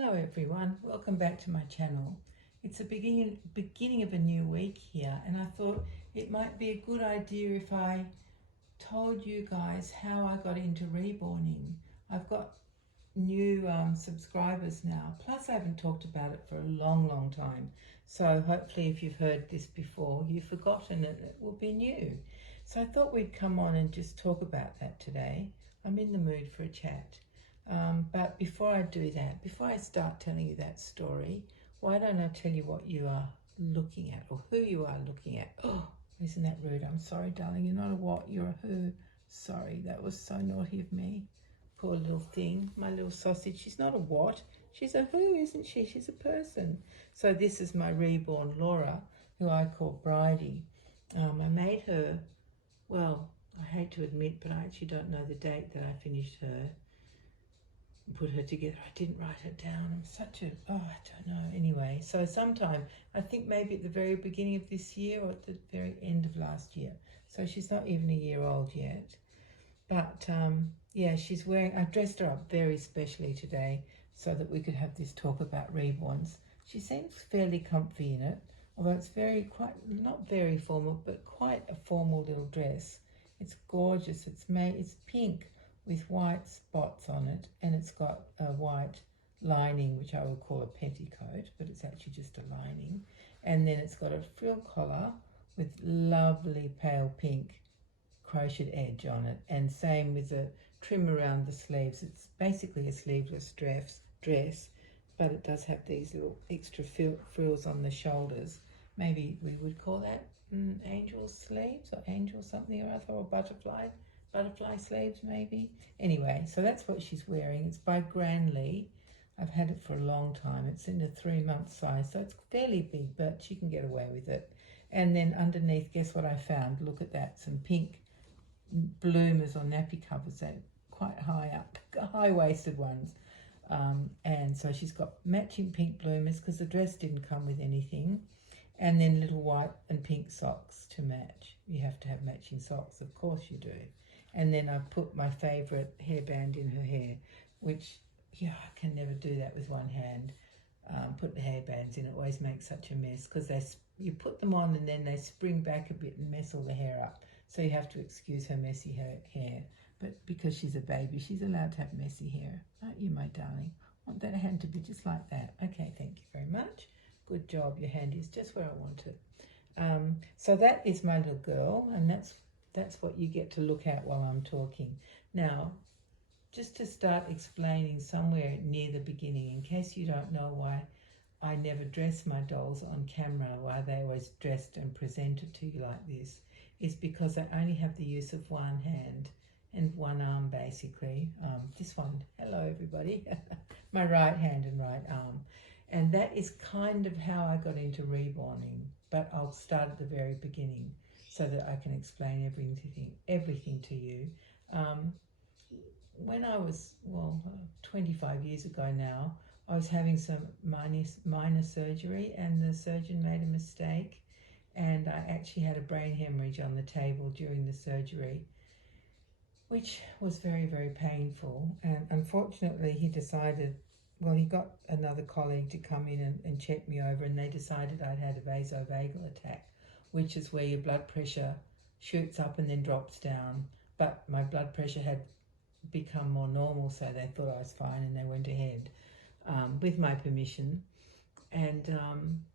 Hello everyone, welcome back to my channel. It's the beginning of a new week here, and I thought it might be a good idea if I told you guys how I got into reborning. I've got new subscribers now, plus I haven't talked about it for a long time, so hopefully if you've heard this before, you've forgotten it, it will be new. So I thought we'd come on and just talk about that today. I'm in the mood for a chat. But before I do that, before I start telling you that story, why don't I tell you what you are looking at, or who you are looking at? Oh, isn't that rude? I'm sorry, darling. You're not a what, you're a who. Sorry, that was so naughty of me. Poor little thing, my little sausage. She's not a what, she's a who, isn't she? She's a person. So this is my reborn Laura, who I call Bridie. I made her, well, I hate to admit, but I actually don't know the date that I finished her, put her together. I didn't write it down. I'm such a, I don't know. Anyway, so sometime, I think maybe at the very beginning of this year or at the very end of last year. So she's not even a year old yet. But yeah, she's wearing, I dressed her up very specially today so that we could have this talk about reborns. She seems fairly comfy in it, although it's not very formal, but quite a formal little dress. It's gorgeous. It's pink with white spots on it, and it's got a white lining, which I would call a petticoat, but it's actually just a lining. And then it's got a frill collar with lovely pale pink crocheted edge on it, and same with the trim around the sleeves. It's basically a sleeveless dress, but it does have these little extra frills on the shoulders. Maybe we would call that angel sleeves, or angel something or other, or butterfly sleeves maybe. Anyway, so that's what she's wearing. It's by Granley. I've had it for a long time. It's in a 3-month size, so it's fairly big, but she can get away with it. And then underneath, guess what I found? Look at that, some pink bloomers or nappy covers, that quite high up, high-waisted ones. And so she's got matching pink bloomers because the dress didn't come with anything. And then little white and pink socks to match. You have to have matching socks, of course you do. And then I put my favourite hairband in her hair, which, yeah, I can never do that with one hand. Put the hairbands in, it always makes such a mess because you put them on and then they spring back a bit and mess all the hair up. So you have to excuse her messy hair. But because she's a baby, she's allowed to have messy hair. Aren't you, my darling? I want that hand to be just like that. Okay, thank you very much. Good job, your hand is just where I want it. So that is my little girl, and that's what you get to look at while I'm talking. Now, just to start explaining somewhere near the beginning, in case you don't know why I never dress my dolls on camera, why they always dressed and presented to you like this, is because I only have the use of one hand and one arm basically. This one, hello everybody, my right hand and right arm. And that is kind of how I got into reborning, but I'll start at the very beginning so that I can explain everything to you. When I was, 25 years ago now, I was having some minor surgery, and the surgeon made a mistake, and I actually had a brain hemorrhage on the table during the surgery, which was very painful. And unfortunately he decided, he got another colleague to come in and check me over, and they decided I'd had a vasovagal attack, which is where your blood pressure shoots up and then drops down. But my blood pressure had become more normal, so they thought I was fine, and they went ahead with my permission. And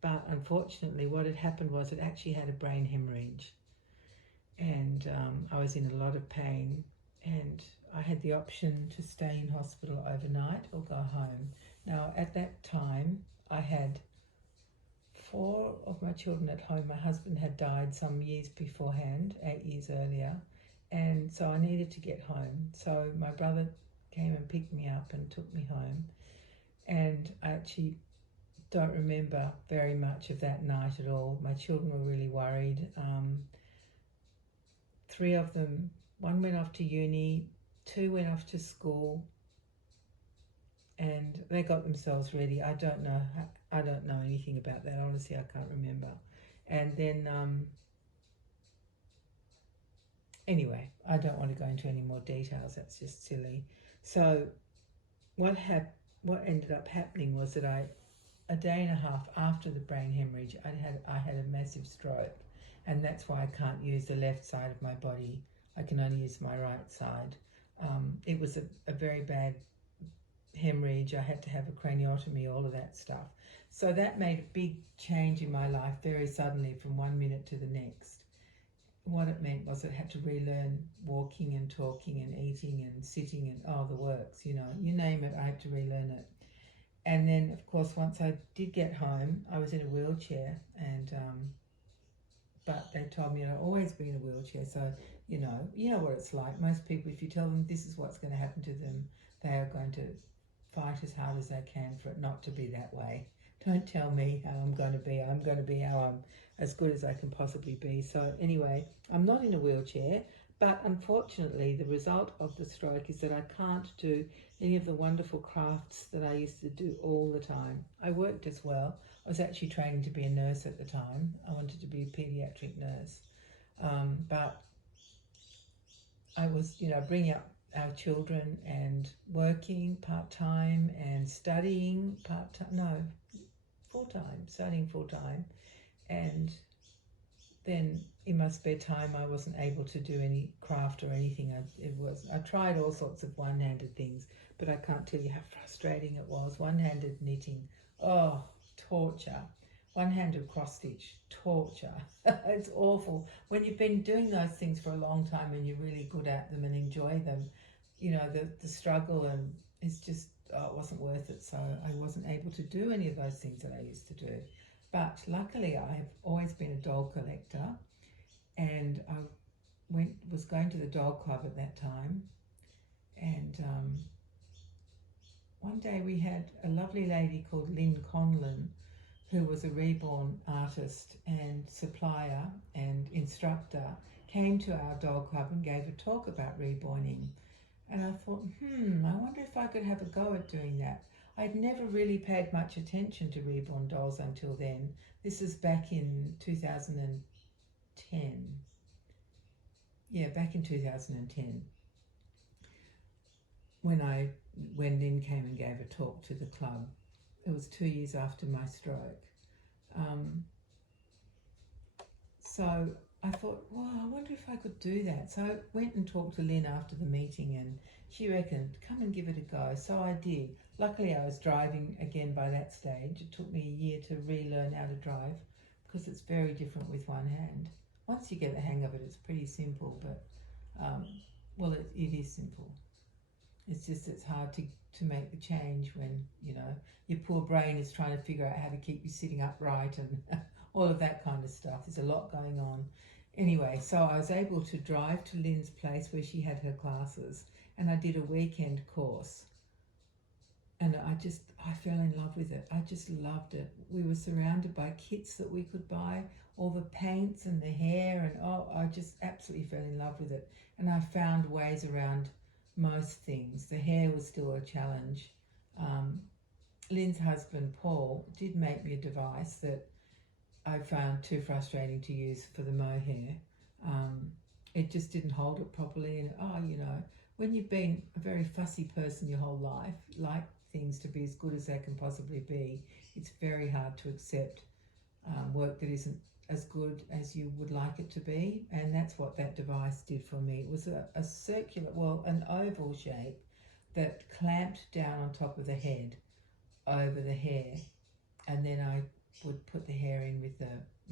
but unfortunately what had happened was it actually had a brain hemorrhage, and I was in a lot of pain, and I had the option to stay in hospital overnight or go home. Now at that time I had 4 of my children at home. My husband had died some years beforehand, 8 years earlier, and so I needed to get home. So my brother came and picked me up and took me home, and I actually don't remember very much of that night at all. My children were really worried. 3 of them, 1 went off to uni, 2 went off to school, and they got themselves ready. I don't know anything about that, honestly. I can't remember. And then anyway, I don't want to go into any more details, that's just silly. So what what ended up happening was that a day and a half after the brain hemorrhage, I had a massive stroke, and that's why I can't use the left side of my body. I can only use my right side. It was a very bad hemorrhage. I had to have a craniotomy, all of that stuff. So that made a big change in my life very suddenly from one minute to the next. What it meant was I had to relearn walking and talking and eating and sitting and the works, you name it, I had to relearn it. And then, of course, once I did get home, I was in a wheelchair, and but they told me I'd always be in a wheelchair. So, you know what it's like. Most people, if you tell them this is what's going to happen to them, they are going to fight as hard as they can for it not to be that way. Don't tell me how I'm going to be. I'm going to be how I'm as good as I can possibly be. So anyway, I'm not in a wheelchair, but unfortunately the result of the stroke is that I can't do any of the wonderful crafts that I used to do all the time. I worked as well. I was actually training to be a nurse at the time. I wanted to be a paediatric nurse. But I was, bringing up our children and working part-time and studying part-time, full-time, studying full-time. And then in my spare time, I wasn't able to do any craft or anything. I tried all sorts of one-handed things, but I can't tell you how frustrating it was. One-handed knitting, torture. One-handed cross-stitch, torture. It's awful. When you've been doing those things for a long time and you're really good at them and enjoy them, the struggle, and it's just, it wasn't worth it. So I wasn't able to do any of those things that I used to do. But luckily, I have always been a doll collector, and I was going to the doll club at that time, and one day we had a lovely lady called Lynn Conlon, who was a reborn artist and supplier and instructor, came to our doll club and gave a talk about reborning. And I thought, I wonder if I could have a go at doing that. I'd never really paid much attention to reborn dolls until then. This is back in 2010. Yeah, back in 2010. When Lynn came and gave a talk to the club. It was 2 years after my stroke. So I thought, I wonder if I could do that. So I went and talked to Lynn after the meeting, and she reckoned, come and give it a go. So I did. Luckily, I was driving again by that stage. It took me a year to relearn how to drive because it's very different with one hand. Once you get the hang of it, it's pretty simple, but, it is simple. It's just, it's hard to make the change when, your poor brain is trying to figure out how to keep you sitting upright and all of that kind of stuff. There's a lot going on. Anyway, so I was able to drive to Lynn's place where she had her classes, and I did a weekend course. And I fell in love with it. I just loved it. We were surrounded by kits that we could buy, all the paints and the hair, and I just absolutely fell in love with it. And I found ways around most things. The hair was still a challenge. Lynn's husband, Paul, did make me a device that I found too frustrating to use for the mohair. It just didn't hold it properly. And, when you've been a very fussy person your whole life, like things to be as good as they can possibly be, it's very hard to accept work that isn't as good as you would like it to be. And that's what that device did for me. It was a circular, an oval shape that clamped down on top of the head over the hair, and then I would put the hair in with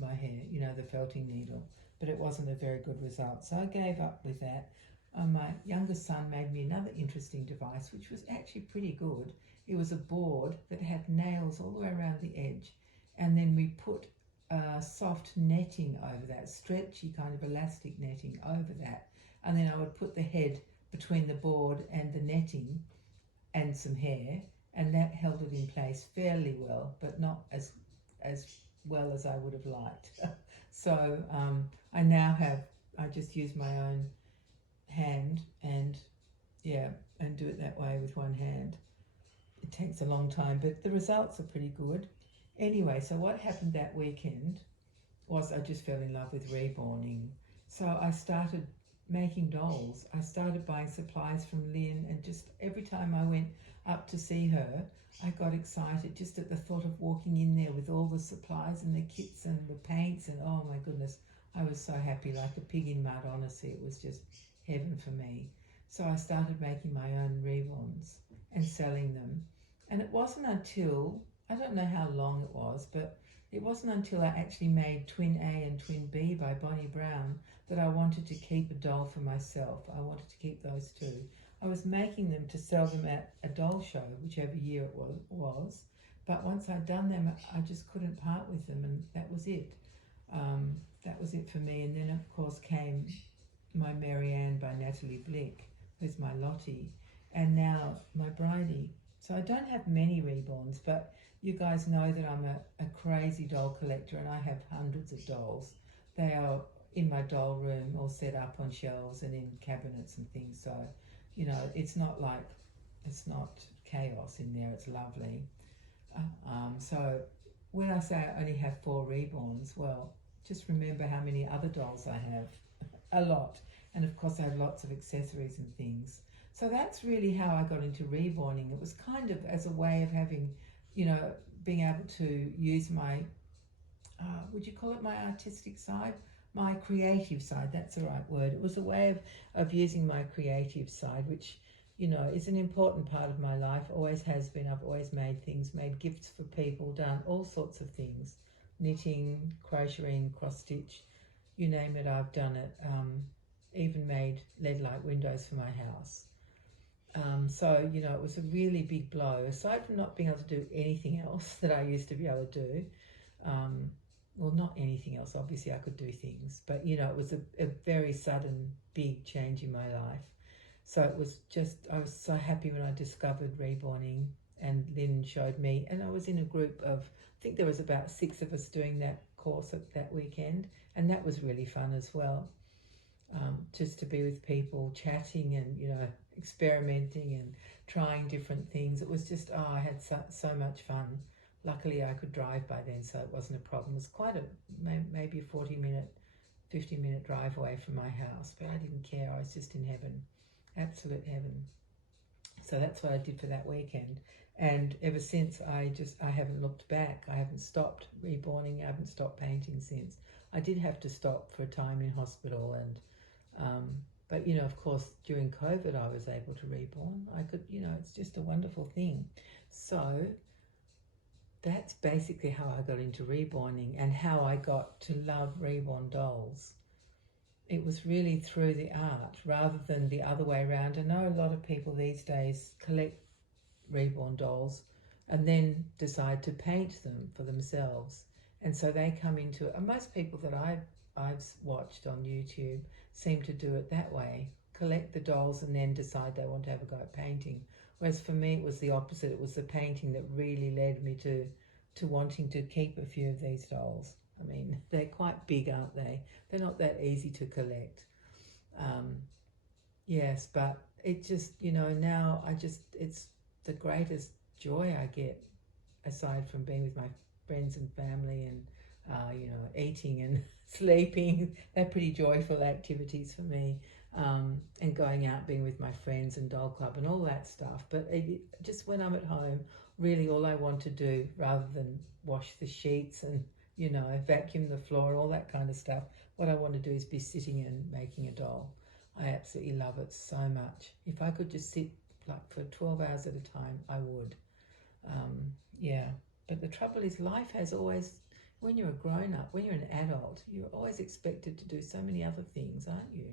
my hair, the felting needle, but it wasn't a very good result. So I gave up with that. My youngest son made me another interesting device, which was actually pretty good. It was a board that had nails all the way around the edge, and then we put soft netting over that, stretchy kind of elastic netting over that, and then I would put the head between the board and the netting and some hair, and that held it in place fairly well, but not as well as I would have liked. So I just use my own hand and do it that way with one hand. It takes a long time, but the results are pretty good. Anyway, so what happened that weekend was I just fell in love with reborning. So I started, making dolls. I started buying supplies from Lynn, and just every time I went up to see her, I got excited just at the thought of walking in there with all the supplies and the kits and the paints, and oh my goodness, I was so happy, like a pig in mud. Honestly, it was just heaven for me. So I started making my own reborns and selling them. And it wasn't until, I don't know how long it was, but it wasn't until I actually made Twin A and Twin B by Bonnie Brown that I wanted to keep a doll for myself. I wanted to keep those two. I was making them to sell them at a doll show, whichever year it was. But once I'd done them, I just couldn't part with them, and that was it. That was it for me. And then, of course, came my Marianne by Natalie Blick, who's my Lottie, and now my Bridie. So I don't have many reborns, but you guys know that I'm a crazy doll collector, and I have hundreds of dolls. They are in my doll room, all set up on shelves and in cabinets and things. So, you know, it's not chaos in there. It's lovely. So when I say I only have 4 reborns, well, just remember how many other dolls I have. A lot. And of course I have lots of accessories and things. So that's really how I got into reborning. It was kind of as a way of having, you know, being able to use my, would you call it my artistic side? My creative side, that's the right word. It was a way of using my creative side, which, you know, is an important part of my life, always has been. I've always made things, made gifts for people, done all sorts of things. Knitting, crocheting, cross-stitch, you name it, I've done it. Even made lead light windows for my house. So, you know, it was a really big blow. Aside from not being able to do anything else that I used to be able to do, well, not anything else, obviously I could do things, but, you know, it was a very sudden, big change in my life. So it was just, I was so happy when I discovered reborning, and Lynn showed me, and I was in a group of, I think there was about 6 of us doing that course that weekend, and that was really fun as well. Just to be with people, chatting and, you know, experimenting and trying different things. It was just, I had so much fun. Luckily I could drive by then, so it wasn't a problem. It was quite maybe a 40-minute, 50-minute drive away from my house, but I didn't care. I was just in heaven, absolute heaven. So that's what I did for that weekend. And ever since, I haven't looked back. I haven't stopped reborning. I haven't stopped painting since. I did have to stop for a time in hospital, and but, you know, of course, during COVID, I was able to reborn. I could, you know, it's just a wonderful thing. So that's basically how I got into reborning and how I got to love reborn dolls. It was really through the art rather than the other way around. I know a lot of people these days collect reborn dolls and then decide to paint them for themselves. And so they come into it. And most people that I've watched on YouTube seem to do it that way, collect the dolls and then decide they want to have a go at painting. Whereas for me, it was the opposite. It was the painting that really led me to wanting to keep a few of these dolls. I mean, they're quite big, aren't they? They're not that easy to collect. Yes, but it just, you know, now it's the greatest joy I get, aside from being with my friends and family and, you know, eating and sleeping. They're pretty joyful activities for me. And going out, being with my friends and doll club and all that stuff. But just when I'm at home, really all I want to do, rather than wash the sheets and, you know, vacuum the floor, all that kind of stuff, what I want to do is be sitting and making a doll. I absolutely love it so much. If I could just sit like for 12 hours at a time, I would. Yeah, but the trouble is, life has always, when you're a grown-up, when you're an adult, you're always expected to do so many other things, aren't you?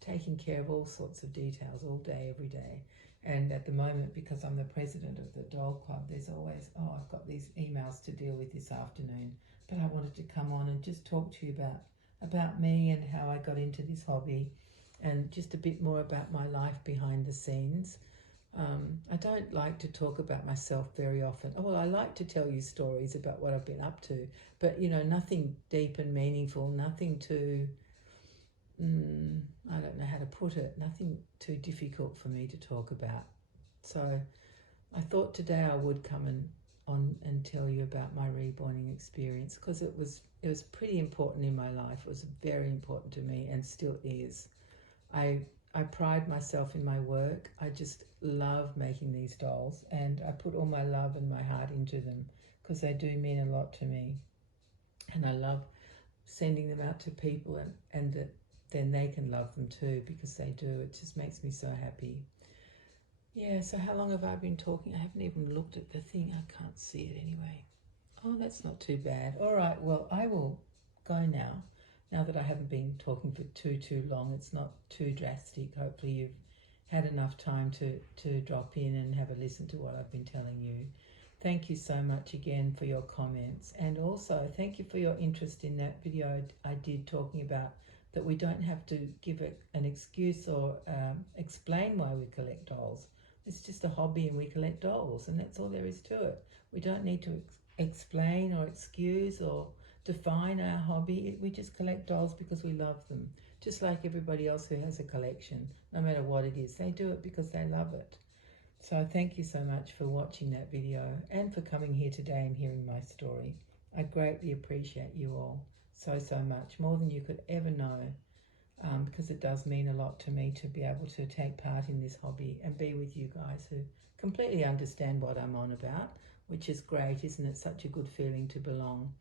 Taking care of all sorts of details all day, every day. And at the moment, because I'm the president of the doll club, there's always, oh, I've got these emails to deal with this afternoon. But I wanted to come on and just talk to you about me and how I got into this hobby, and just a bit more about my life behind the scenes. I don't like to talk about myself very often. Oh, well, I like to tell you stories about what I've been up to, but, you know, nothing deep and meaningful, nothing too, I don't know how to put it, nothing too difficult for me to talk about. So I thought today I would come on and tell you about my reborning experience, because it was pretty important in my life. It was very important to me and still is. I pride myself in my work. I just love making these dolls, and I put all my love and my heart into them because they do mean a lot to me. And I love sending them out to people, and that then they can love them too, because they do. It just makes me so happy. Yeah, so how long have I been talking? I haven't even looked at the thing. I can't see it anyway. Oh, that's not too bad. All right, well, I will go now that I haven't been talking for too long. It's not too drastic. Hopefully you've had enough time to drop in and have a listen to what I've been telling you. Thank you so much again for your comments, and also thank you for your interest in that video I did talking about that we don't have to give an excuse or explain why we collect dolls. It's just a hobby and we collect dolls, and that's all there is to it. We don't need to explain or excuse or define our hobby. We just collect dolls because we love them, just like everybody else who has a collection, no matter what it is. They do it because they love it. So thank you so much for watching that video and for coming here today and hearing my story. I greatly appreciate you all so much, more than you could ever know, because it does mean a lot to me to be able to take part in this hobby and be with you guys who completely understand what I'm on about, which is great. Isn't it such a good feeling to belong?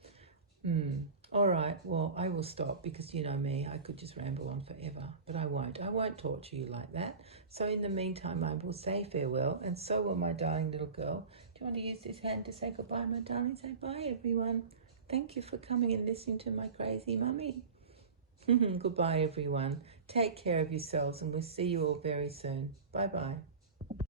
All right, well, I will stop because you know me, I could just ramble on forever, but I won't. I won't torture you like that. So in the meantime, I will say farewell, and so will my darling little girl. Do you want to use this hand to say goodbye, my darling? Say bye, everyone. Thank you for coming and listening to my crazy mummy. Goodbye, everyone. Take care of yourselves, and we'll see you all very soon. Bye-bye.